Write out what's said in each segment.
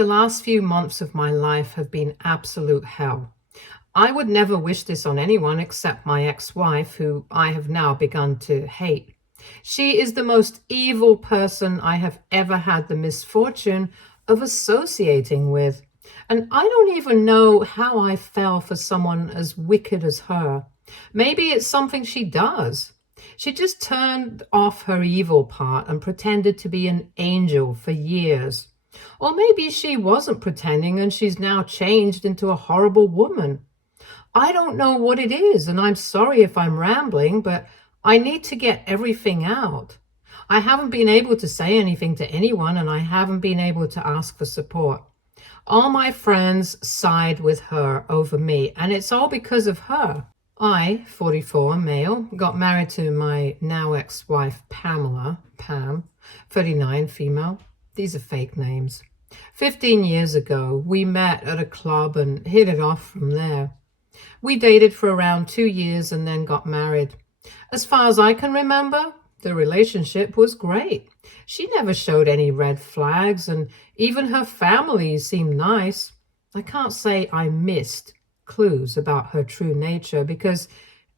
The last few months of my life have been absolute hell. I would never wish this on anyone except my ex-wife, who I have now begun to hate. She is the most evil person I have ever had the misfortune of associating with. And I don't even know how I fell for someone as wicked as her. Maybe it's something she does. She just turned off her evil part and pretended to be an angel for years. Or maybe she wasn't pretending and she's now changed into a horrible woman. I don't know what it is, and I'm sorry if I'm rambling, but I need to get everything out. I haven't been able to say anything to anyone, and I haven't been able to ask for support. All my friends side with her over me, and it's all because of her. I, 44, male, got married to my now ex-wife Pamela, Pam, 39, female. These are fake names. 15 years ago, we met at a club and hit it off from there. We dated for around 2 years and then got married. As far as I can remember, the relationship was great. She never showed any red flags, and even her family seemed nice. I can't say I missed clues about her true nature because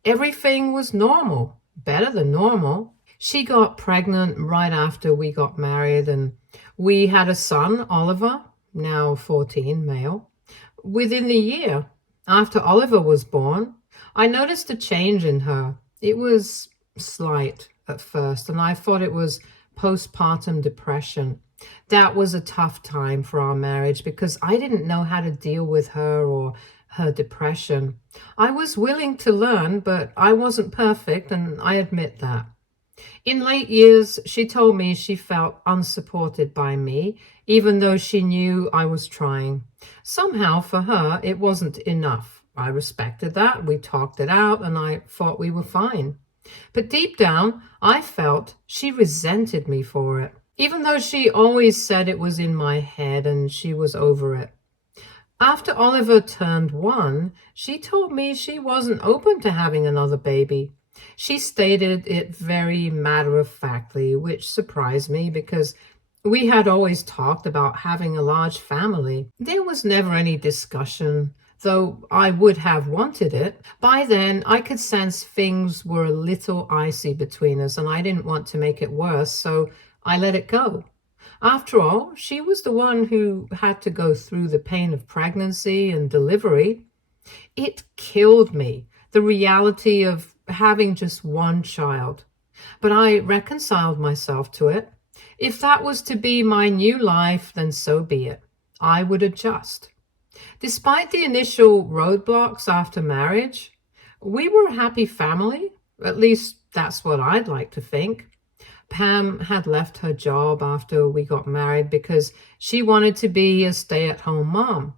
everything was normal, better than normal. She got pregnant right after we got married, and we had a son, Oliver, now 14, male. Within the year after Oliver was born, I noticed a change in her. It was slight at first, and I thought it was postpartum depression. That was a tough time for our marriage because I didn't know how to deal with her or her depression. I was willing to learn, but I wasn't perfect, and I admit that. In late years, she told me she felt unsupported by me, even though she knew I was trying. Somehow, for her, it wasn't enough. I respected that. We talked it out, and I thought we were fine. But deep down, I felt she resented me for it, even though she always said it was in my head and she was over it. After Oliver turned 1, she told me she wasn't open to having another baby. She stated it very matter-of-factly, which surprised me because we had always talked about having a large family. There was never any discussion, though I would have wanted it. By then, I could sense things were a little icy between us, and I didn't want to make it worse, so I let it go. After all, she was the one who had to go through the pain of pregnancy and delivery. It killed me, the reality of having just one child. But I reconciled myself to it. If that was to be my new life, then so be it. I would adjust. Despite the initial roadblocks after marriage, we were a happy family. At least that's what I'd like to think. Pam had left her job after we got married because she wanted to be a stay-at-home mom.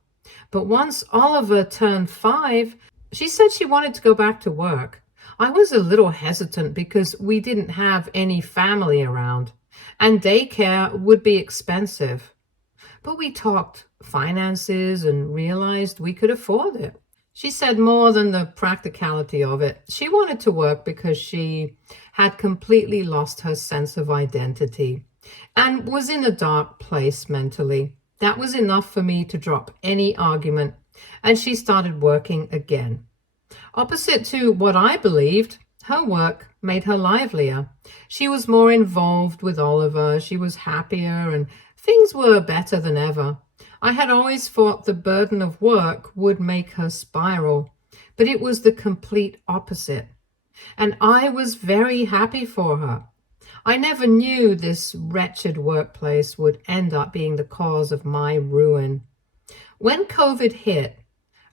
But once Oliver turned 5, she said she wanted to go back to work. I was a little hesitant because we didn't have any family around, and daycare would be expensive. But we talked finances and realized we could afford it. She said more than the practicality of it. She wanted to work because she had completely lost her sense of identity and was in a dark place mentally. That was enough for me to drop any argument, and she started working again. Opposite to what I believed, her work made her livelier. She was more involved with Oliver, she was happier, and things were better than ever. I had always thought the burden of work would make her spiral, but it was the complete opposite. And I was very happy for her. I never knew this wretched workplace would end up being the cause of my ruin. When COVID hit,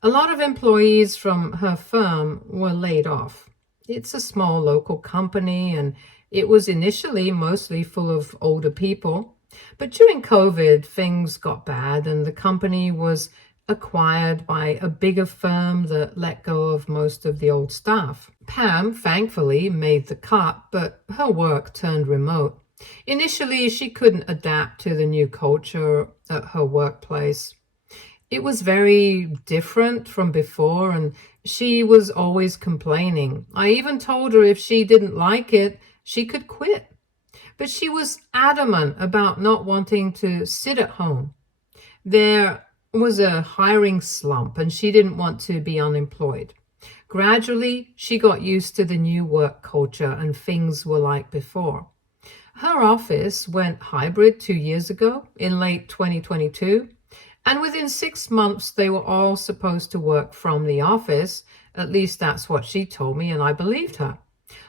a lot of employees from her firm were laid off. It's a small local company, and it was initially mostly full of older people. But during COVID, things got bad, and the company was acquired by a bigger firm that let go of most of the old staff. Pam, thankfully, made the cut, but her work turned remote. Initially, she couldn't adapt to the new culture at her workplace. It was very different from before, and she was always complaining. I even told her if she didn't like it, she could quit. But she was adamant about not wanting to sit at home. There was a hiring slump and she didn't want to be unemployed. Gradually, she got used to the new work culture and things were like before. Her office went hybrid 2 years ago in late 2022, and within 6 months, they were all supposed to work from the office. At least that's what she told me, and I believed her.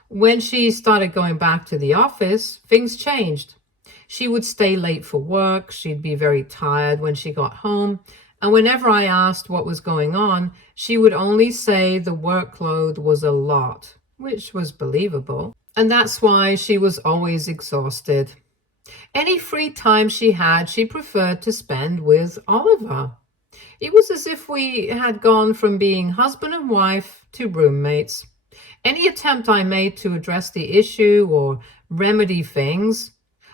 When she started going back to the office, things changed. She would stay late for work, she'd be very tired when she got home, and whenever I asked what was going on, she would only say the workload was a lot, which was believable. And that's why she was always exhausted. Any free time she had, she preferred to spend with Oliver. It was as if we had gone from being husband and wife to roommates. Any attempt I made to address the issue or remedy things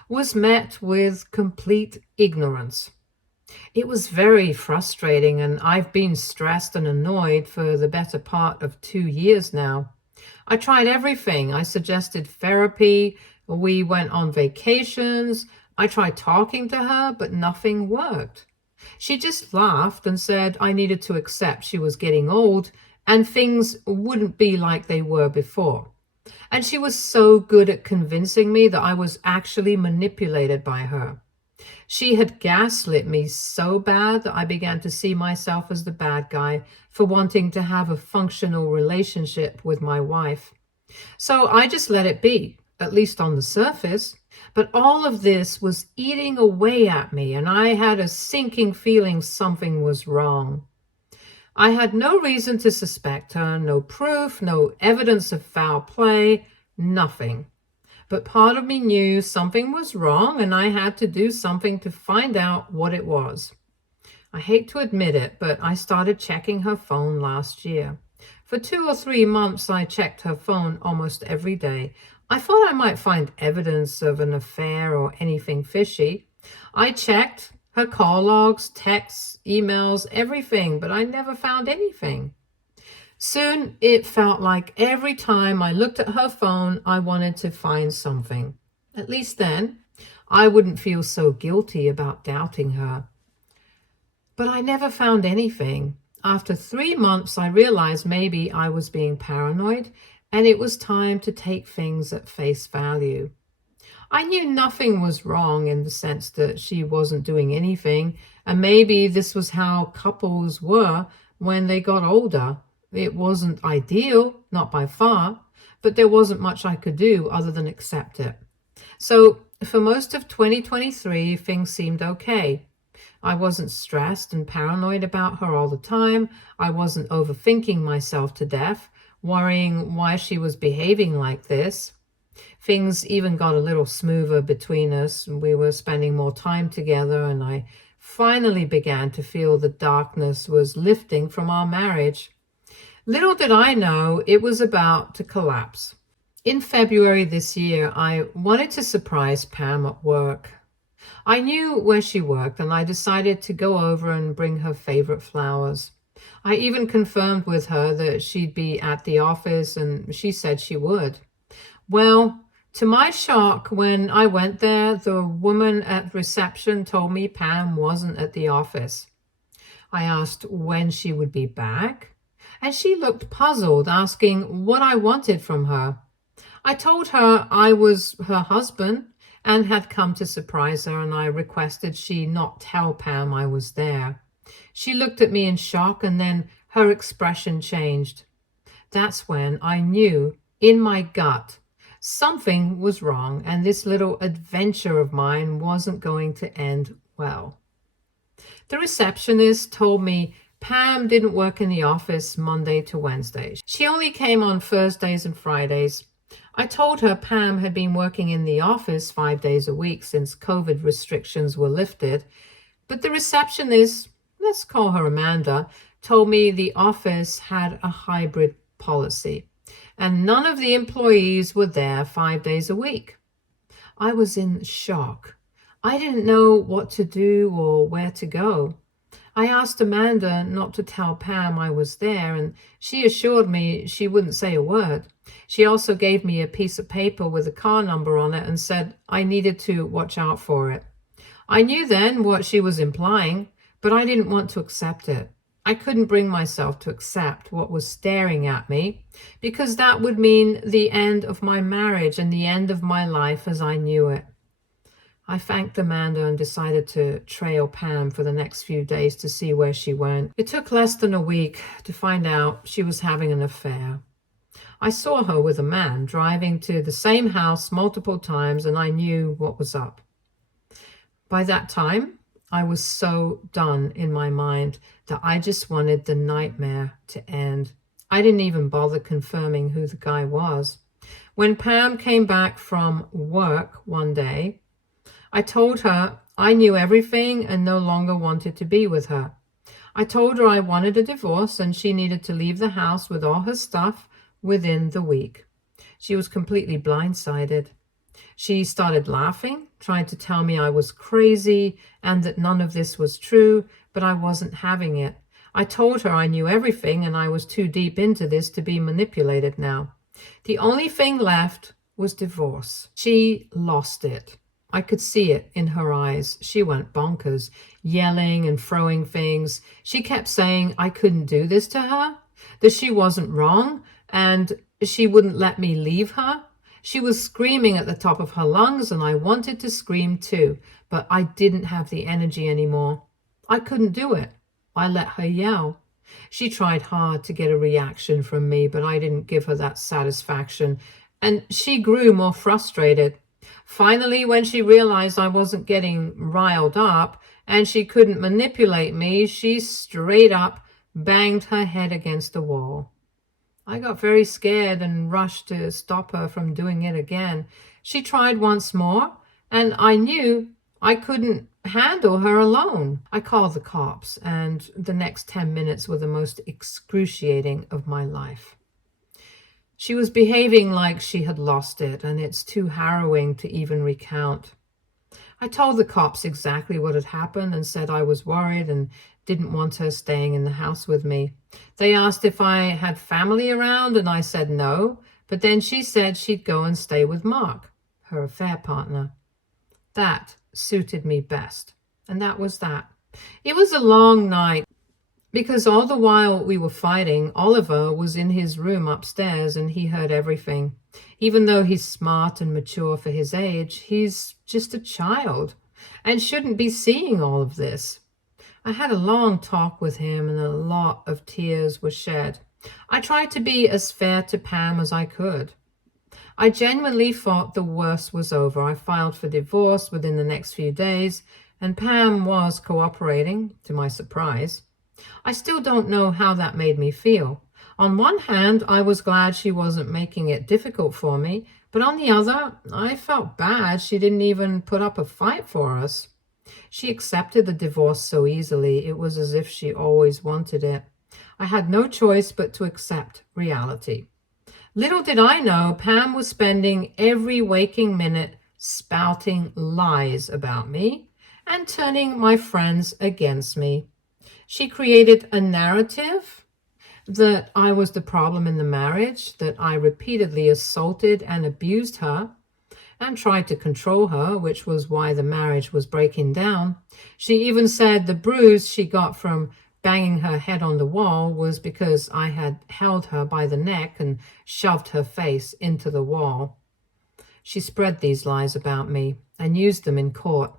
was met with complete ignorance. It was very frustrating, and I've been stressed and annoyed for the better part of 2 years now. I tried everything. I suggested therapy. We went on vacations. I tried talking to her, but nothing worked. She just laughed and said I needed to accept she was getting old and things wouldn't be like they were before. And she was so good at convincing me that I was actually manipulated by her. She had gaslit me so bad that I began to see myself as the bad guy for wanting to have a functional relationship with my wife. So I just let it be, at least on the surface. But all of this was eating away at me, and I had a sinking feeling something was wrong. I had no reason to suspect her, no proof, no evidence of foul play, nothing. But part of me knew something was wrong and I had to do something to find out what it was. I hate to admit it, but I started checking her phone last year. For 2 or 3 months, I checked her phone almost every day. I thought I might find evidence of an affair or anything fishy. I checked her call logs, texts, emails, everything, but I never found anything. Soon it felt like every time I looked at her phone, I wanted to find something. At least then, I wouldn't feel so guilty about doubting her. But I never found anything. After 3 months, I realized maybe I was being paranoid and it was time to take things at face value. I knew nothing was wrong in the sense that she wasn't doing anything, and maybe this was how couples were when they got older. It wasn't ideal, not by far, but there wasn't much I could do other than accept it. So for most of 2023, things seemed okay. I wasn't stressed and paranoid about her all the time. I wasn't overthinking myself to death, worrying why she was behaving like this. Things even got a little smoother between us. We were spending more time together, and I finally began to feel the darkness was lifting from our marriage. Little did I know it was about to collapse. In February this year, I wanted to surprise Pam at work. I knew where she worked, and I decided to go over and bring her favorite flowers. I even confirmed with her that she'd be at the office, and she said she would. Well, to my shock, when I went there, the woman at reception told me Pam wasn't at the office. I asked when she would be back, and she looked puzzled, asking what I wanted from her. I told her I was her husband and had come to surprise her, and I requested she not tell Pam I was there. She looked at me in shock, and then her expression changed. That's when I knew in my gut something was wrong, and this little adventure of mine wasn't going to end well. The receptionist told me Pam didn't work in the office Monday to Wednesday. She only came on Thursdays and Fridays. I told her Pam had been working in the office 5 days a week since COVID restrictions were lifted, but the receptionist, let's call her Amanda, told me the office had a hybrid policy, and none of the employees were there 5 days a week. I was in shock. I didn't know what to do or where to go. I asked Amanda not to tell Pam I was there, and she assured me she wouldn't say a word. She also gave me a piece of paper with a car number on it and said I needed to watch out for it. I knew then what she was implying. but I didn't want to accept it. I couldn't bring myself to accept what was staring at me, because that would mean the end of my marriage and the end of my life as I knew it. I thanked Amanda and decided to trail Pam for the next few days to see where she went. It took less than a week to find out she was having an affair. I saw her with a man driving to the same house multiple times, and I knew what was up. By that time, I was so done in my mind that I just wanted the nightmare to end. I didn't even bother confirming who the guy was. When Pam came back from work one day, I told her I knew everything and no longer wanted to be with her. I told her I wanted a divorce and she needed to leave the house with all her stuff within the week. She was completely blindsided. She started laughing, trying to tell me I was crazy and that none of this was true, but I wasn't having it. I told her I knew everything and I was too deep into this to be manipulated now. The only thing left was divorce. She lost it. I could see it in her eyes. She went bonkers, yelling and throwing things. She kept saying I couldn't do this to her, that she wasn't wrong, and she wouldn't let me leave her. She was screaming at the top of her lungs, and I wanted to scream too, but I didn't have the energy anymore. I couldn't do it. I let her yell. She tried hard to get a reaction from me, but I didn't give her that satisfaction, and she grew more frustrated. Finally, when she realized I wasn't getting riled up and she couldn't manipulate me, she straight up banged her head against the wall. I got very scared and rushed to stop her from doing it again. She tried once more, and I knew I couldn't handle her alone. I called the cops, and the next 10 minutes were the most excruciating of my life. She was behaving like she had lost it, and it's too harrowing to even recount. I told the cops exactly what had happened and said I was worried and didn't want her staying in the house with me. They asked if I had family around, and I said no, but then she said she'd go and stay with Mark, her affair partner. That suited me best, and that was that. It was a long night, because all the while we were fighting, Oliver was in his room upstairs and he heard everything. Even though he's smart and mature for his age, he's just a child and shouldn't be seeing all of this. I had a long talk with him and a lot of tears were shed. I tried to be as fair to Pam as I could. I genuinely thought the worst was over. I filed for divorce within the next few days, and Pam was cooperating, to my surprise. I still don't know how that made me feel. On one hand, I was glad she wasn't making it difficult for me, but on the other, I felt bad she didn't even put up a fight for us. She accepted the divorce so easily. It was as if she always wanted it. I had no choice but to accept reality. Little did I know, Pam was spending every waking minute spouting lies about me and turning my friends against me. She created a narrative that I was the problem in the marriage, that I repeatedly assaulted and abused her and tried to control her, which was why the marriage was breaking down. She even said the bruise she got from banging her head on the wall was because I had held her by the neck and shoved her face into the wall. She spread these lies about me and used them in court.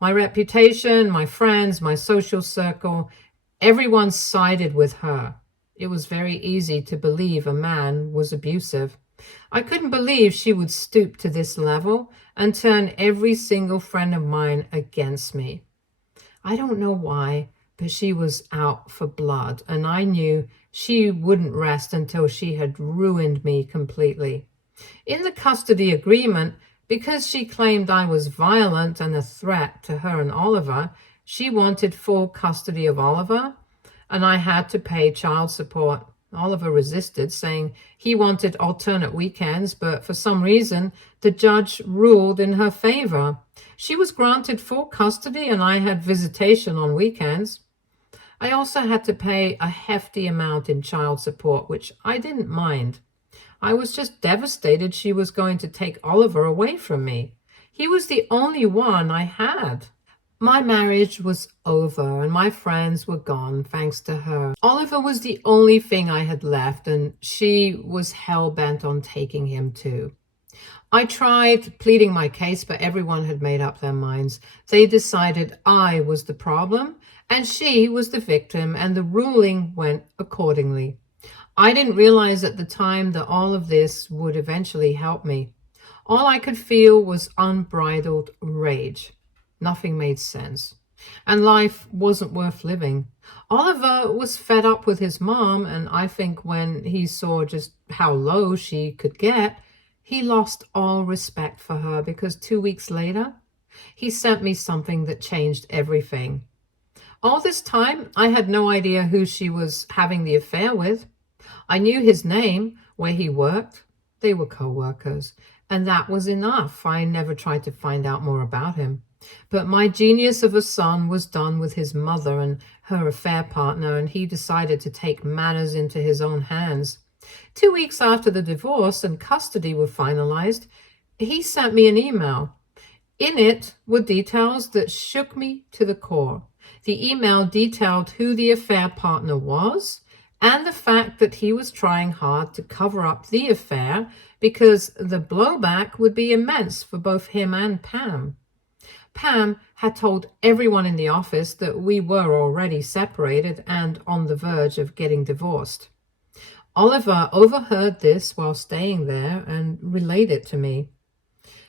My reputation, my friends, my social circle, everyone sided with her. It was very easy to believe a man was abusive. I couldn't believe she would stoop to this level and turn every single friend of mine against me. I don't know why, but she was out for blood, and I knew she wouldn't rest until she had ruined me completely. In the custody agreement, because she claimed I was violent and a threat to her and Oliver, she wanted full custody of Oliver, and I had to pay child support. Oliver resisted, saying he wanted alternate weekends, but for some reason, the judge ruled in her favor. She was granted full custody, and I had visitation on weekends. I also had to pay a hefty amount in child support, which I didn't mind. I was just devastated she was going to take Oliver away from me. He was the only one I had. My marriage was over and my friends were gone thanks to her. Oliver was the only thing I had left, and she was hell-bent on taking him too. I tried pleading my case, but everyone had made up their minds. They decided I was the problem and she was the victim, and the ruling went accordingly. I didn't realize at the time that all of this would eventually help me. All I could feel was unbridled rage. Nothing made sense. And life wasn't worth living. Oliver was fed up with his mom, and I think when he saw just how low she could get, he lost all respect for her because 2 weeks later, he sent me something that changed everything. All this time, I had no idea who she was having the affair with. I knew his name, where he worked. They were co-workers, and that was enough. I never tried to find out more about him. But my genius of a son was done with his mother and her affair partner, and he decided to take matters into his own hands. 2 weeks after the divorce and custody were finalized, he sent me an email. In it were details that shook me to the core. The email detailed who the affair partner was and the fact that he was trying hard to cover up the affair because the blowback would be immense for both him and Pam. Pam had told everyone in the office that we were already separated and on the verge of getting divorced. Oliver overheard this while staying there and relayed it to me.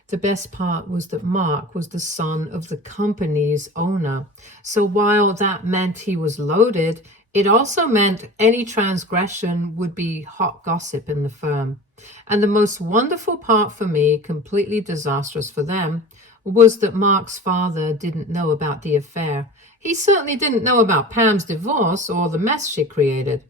The best part was that Mark was the son of the company's owner. So while that meant he was loaded, it also meant any transgression would be hot gossip in the firm. And the most wonderful part for me, completely disastrous for them, was that Mark's father didn't know about the affair. He certainly didn't know about Pam's divorce or the mess she created.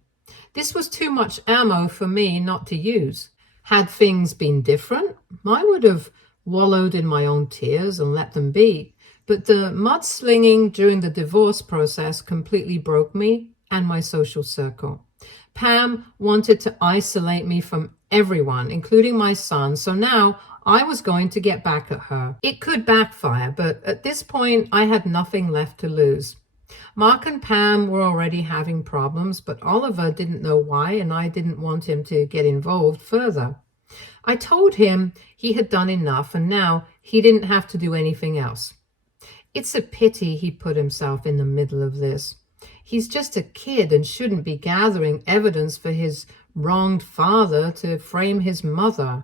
This was too much ammo for me not to use. Had things been different, I would have wallowed in my own tears and let them be. But the mudslinging during the divorce process completely broke me and my social circle. Pam wanted to isolate me from everyone, including my son, so now I was going to get back at her. It could backfire, but at this point, I had nothing left to lose. Mark and Pam were already having problems, but Oliver didn't know why, and I didn't want him to get involved further. I told him he had done enough, and now he didn't have to do anything else. It's a pity he put himself in the middle of this. He's just a kid and shouldn't be gathering evidence for his wronged father to frame his mother.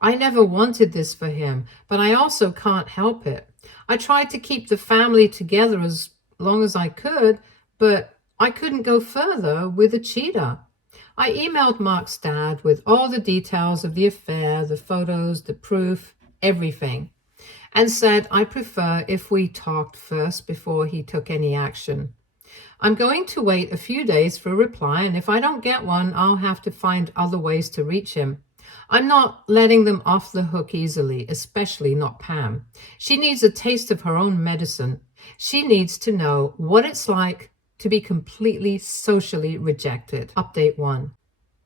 I never wanted this for him, but I also can't help it. I tried to keep the family together as long as I could, but I couldn't go further with a cheater. I emailed Mark's dad with all the details of the affair, the photos, the proof, everything, and said I prefer if we talked first before he took any action. I'm going to wait a few days for a reply, and if I don't get one, I'll have to find other ways to reach him. I'm not letting them off the hook easily, especially not Pam. She needs a taste of her own medicine. She needs to know what it's like to be completely socially rejected. Update 1.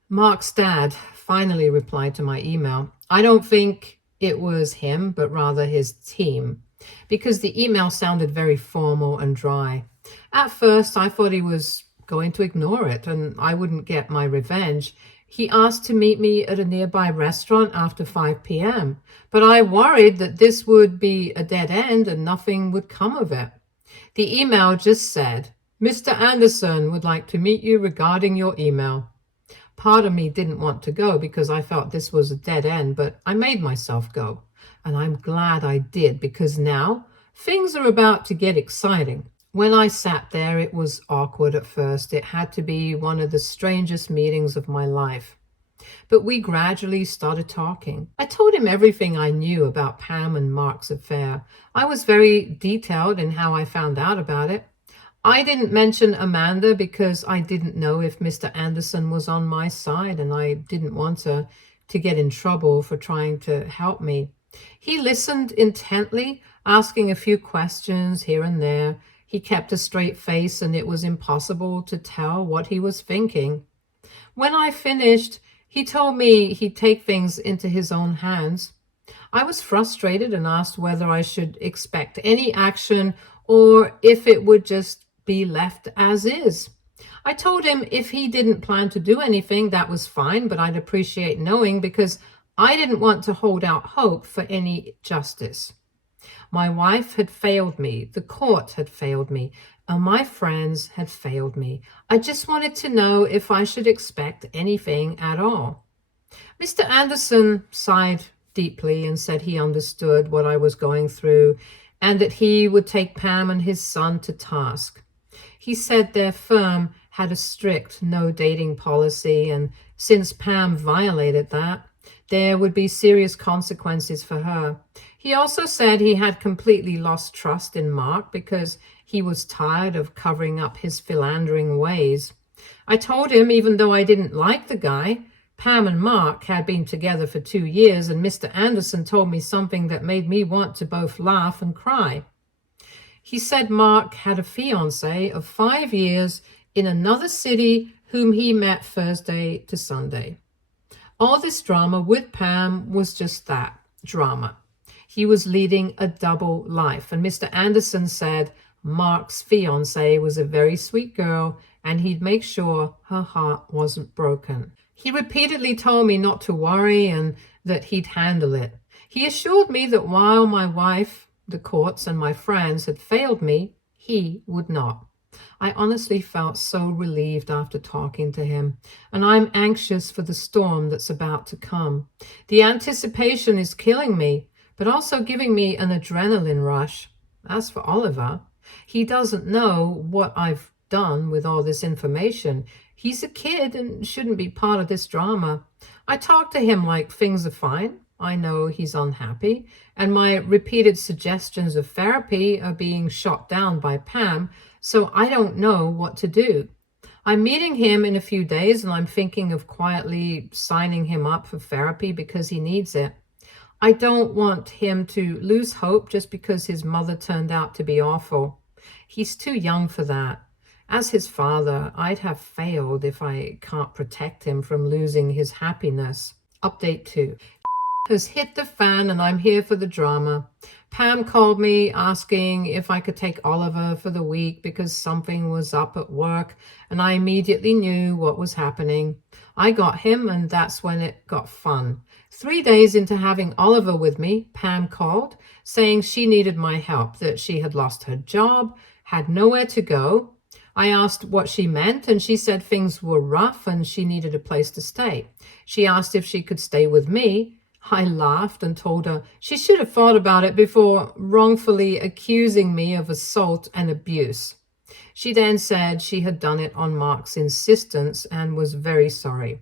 Mark's dad finally replied to my email. I don't think it was him, but rather his team, because the email sounded very formal and dry. At first, I thought he was going to ignore it and I wouldn't get my revenge. He asked to meet me at a nearby restaurant after 5 p.m., but I worried that this would be a dead end and nothing would come of it. The email just said, Mr. Anderson would like to meet you regarding your email. Part of me didn't want to go because I felt this was a dead end, but I made myself go. And I'm glad I did because now things are about to get exciting. When I sat there, it was awkward at first. It had to be one of the strangest meetings of my life. But we gradually started talking. I told him everything I knew about Pam and Mark's affair. I was very detailed in how I found out about it. I didn't mention Amanda because I didn't know if Mr. Anderson was on my side, and I didn't want her to get in trouble for trying to help me. He listened intently, asking a few questions here and there. He kept a straight face, and it was impossible to tell what he was thinking. When I finished, he told me he'd take things into his own hands. I was frustrated and asked whether I should expect any action or if it would just be left as is. I told him if he didn't plan to do anything, that was fine, but I'd appreciate knowing because I didn't want to hold out hope for any justice. My wife had failed me, the court had failed me, and my friends had failed me. I just wanted to know if I should expect anything at all. Mr. Anderson sighed deeply and said he understood what I was going through and that he would take Pam and his son to task. He said their firm had a strict no dating policy, and since Pam violated that, there would be serious consequences for her. He also said he had completely lost trust in Mark because he was tired of covering up his philandering ways. I told him, even though I didn't like the guy, Pam and Mark had been together for 2 years, and Mr. Anderson told me something that made me want to both laugh and cry. He said Mark had a fiancée of 5 years in another city whom he met Thursday to Sunday. All this drama with Pam was just that, drama. He was leading a double life, and Mr. Anderson said Mark's fiancée was a very sweet girl and he'd make sure her heart wasn't broken. He repeatedly told me not to worry and that he'd handle it. He assured me that while my wife, the courts, and my friends had failed me, he would not. I honestly felt so relieved after talking to him, and I'm anxious for the storm that's about to come. The anticipation is killing me, but also giving me an adrenaline rush. As for Oliver, he doesn't know what I've done with all this information. He's a kid and shouldn't be part of this drama. I talk to him like things are fine. I know he's unhappy, and my repeated suggestions of therapy are being shot down by Pam, so I don't know what to do. I'm meeting him in a few days, and I'm thinking of quietly signing him up for therapy because he needs it. I don't want him to lose hope just because his mother turned out to be awful. He's too young for that. As his father, I'd have failed if I can't protect him from losing his happiness. Update 2. Has hit the fan and I'm here for the drama. Pam called me asking if I could take Oliver for the week because something was up at work, and I immediately knew what was happening. I got him, and that's when it got fun. 3 days into having Oliver with me, Pam called saying she needed my help, that she had lost her job, had nowhere to go. I asked what she meant, and she said things were rough and she needed a place to stay. She asked if she could stay with me. I laughed and told her she should have thought about it before wrongfully accusing me of assault and abuse. She then said she had done it on Mark's insistence and was very sorry.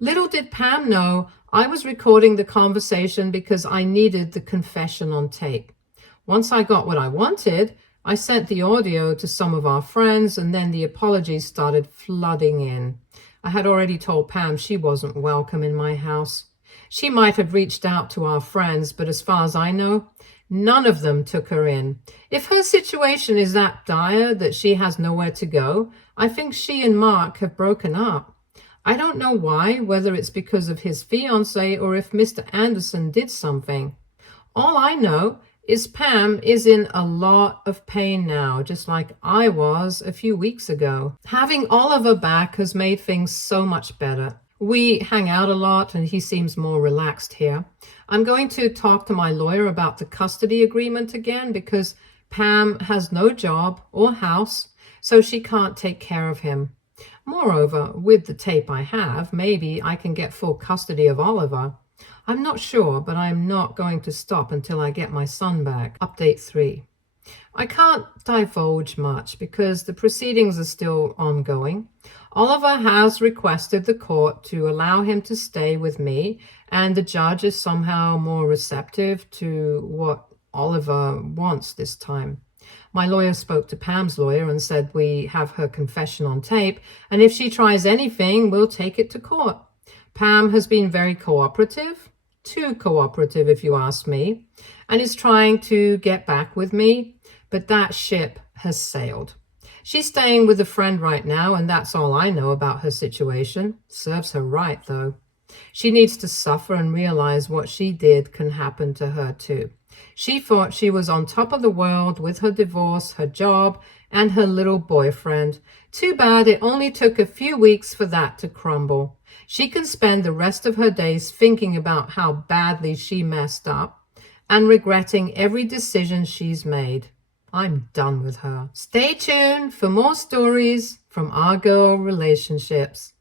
Little did Pam know I was recording the conversation because I needed the confession on tape. Once I got what I wanted, I sent the audio to some of our friends, and then the apologies started flooding in. I had already told Pam she wasn't welcome in my house. She might have reached out to our friends, but as far as I know, none of them took her in. If her situation is that dire that she has nowhere to go, I think she and Mark have broken up. I don't know why, whether it's because of his fiancée or if Mr. Anderson did something. All I know is Pam is in a lot of pain now, just like I was a few weeks ago. Having Oliver back has made things so much better. We hang out a lot and he seems more relaxed here. I'm going to talk to my lawyer about the custody agreement again because Pam has no job or house, so she can't take care of him. Moreover, with the tape I have, maybe I can get full custody of Oliver. I'm not sure, but I'm not going to stop until I get my son back. Update 3. I can't divulge much because the proceedings are still ongoing. Oliver has requested the court to allow him to stay with me, and the judge is somehow more receptive to what Oliver wants this time. My lawyer spoke to Pam's lawyer and said we have her confession on tape, and if she tries anything, we'll take it to court. Pam has been very cooperative, too cooperative if you ask me, and is trying to get back with me, but that ship has sailed. She's staying with a friend right now, and that's all I know about her situation. Serves her right, though. She needs to suffer and realize what she did can happen to her, too. She thought she was on top of the world with her divorce, her job, and her little boyfriend. Too bad it only took a few weeks for that to crumble. She can spend the rest of her days thinking about how badly she messed up and regretting every decision she's made. I'm done with her. Stay tuned for more stories from our girl relationships.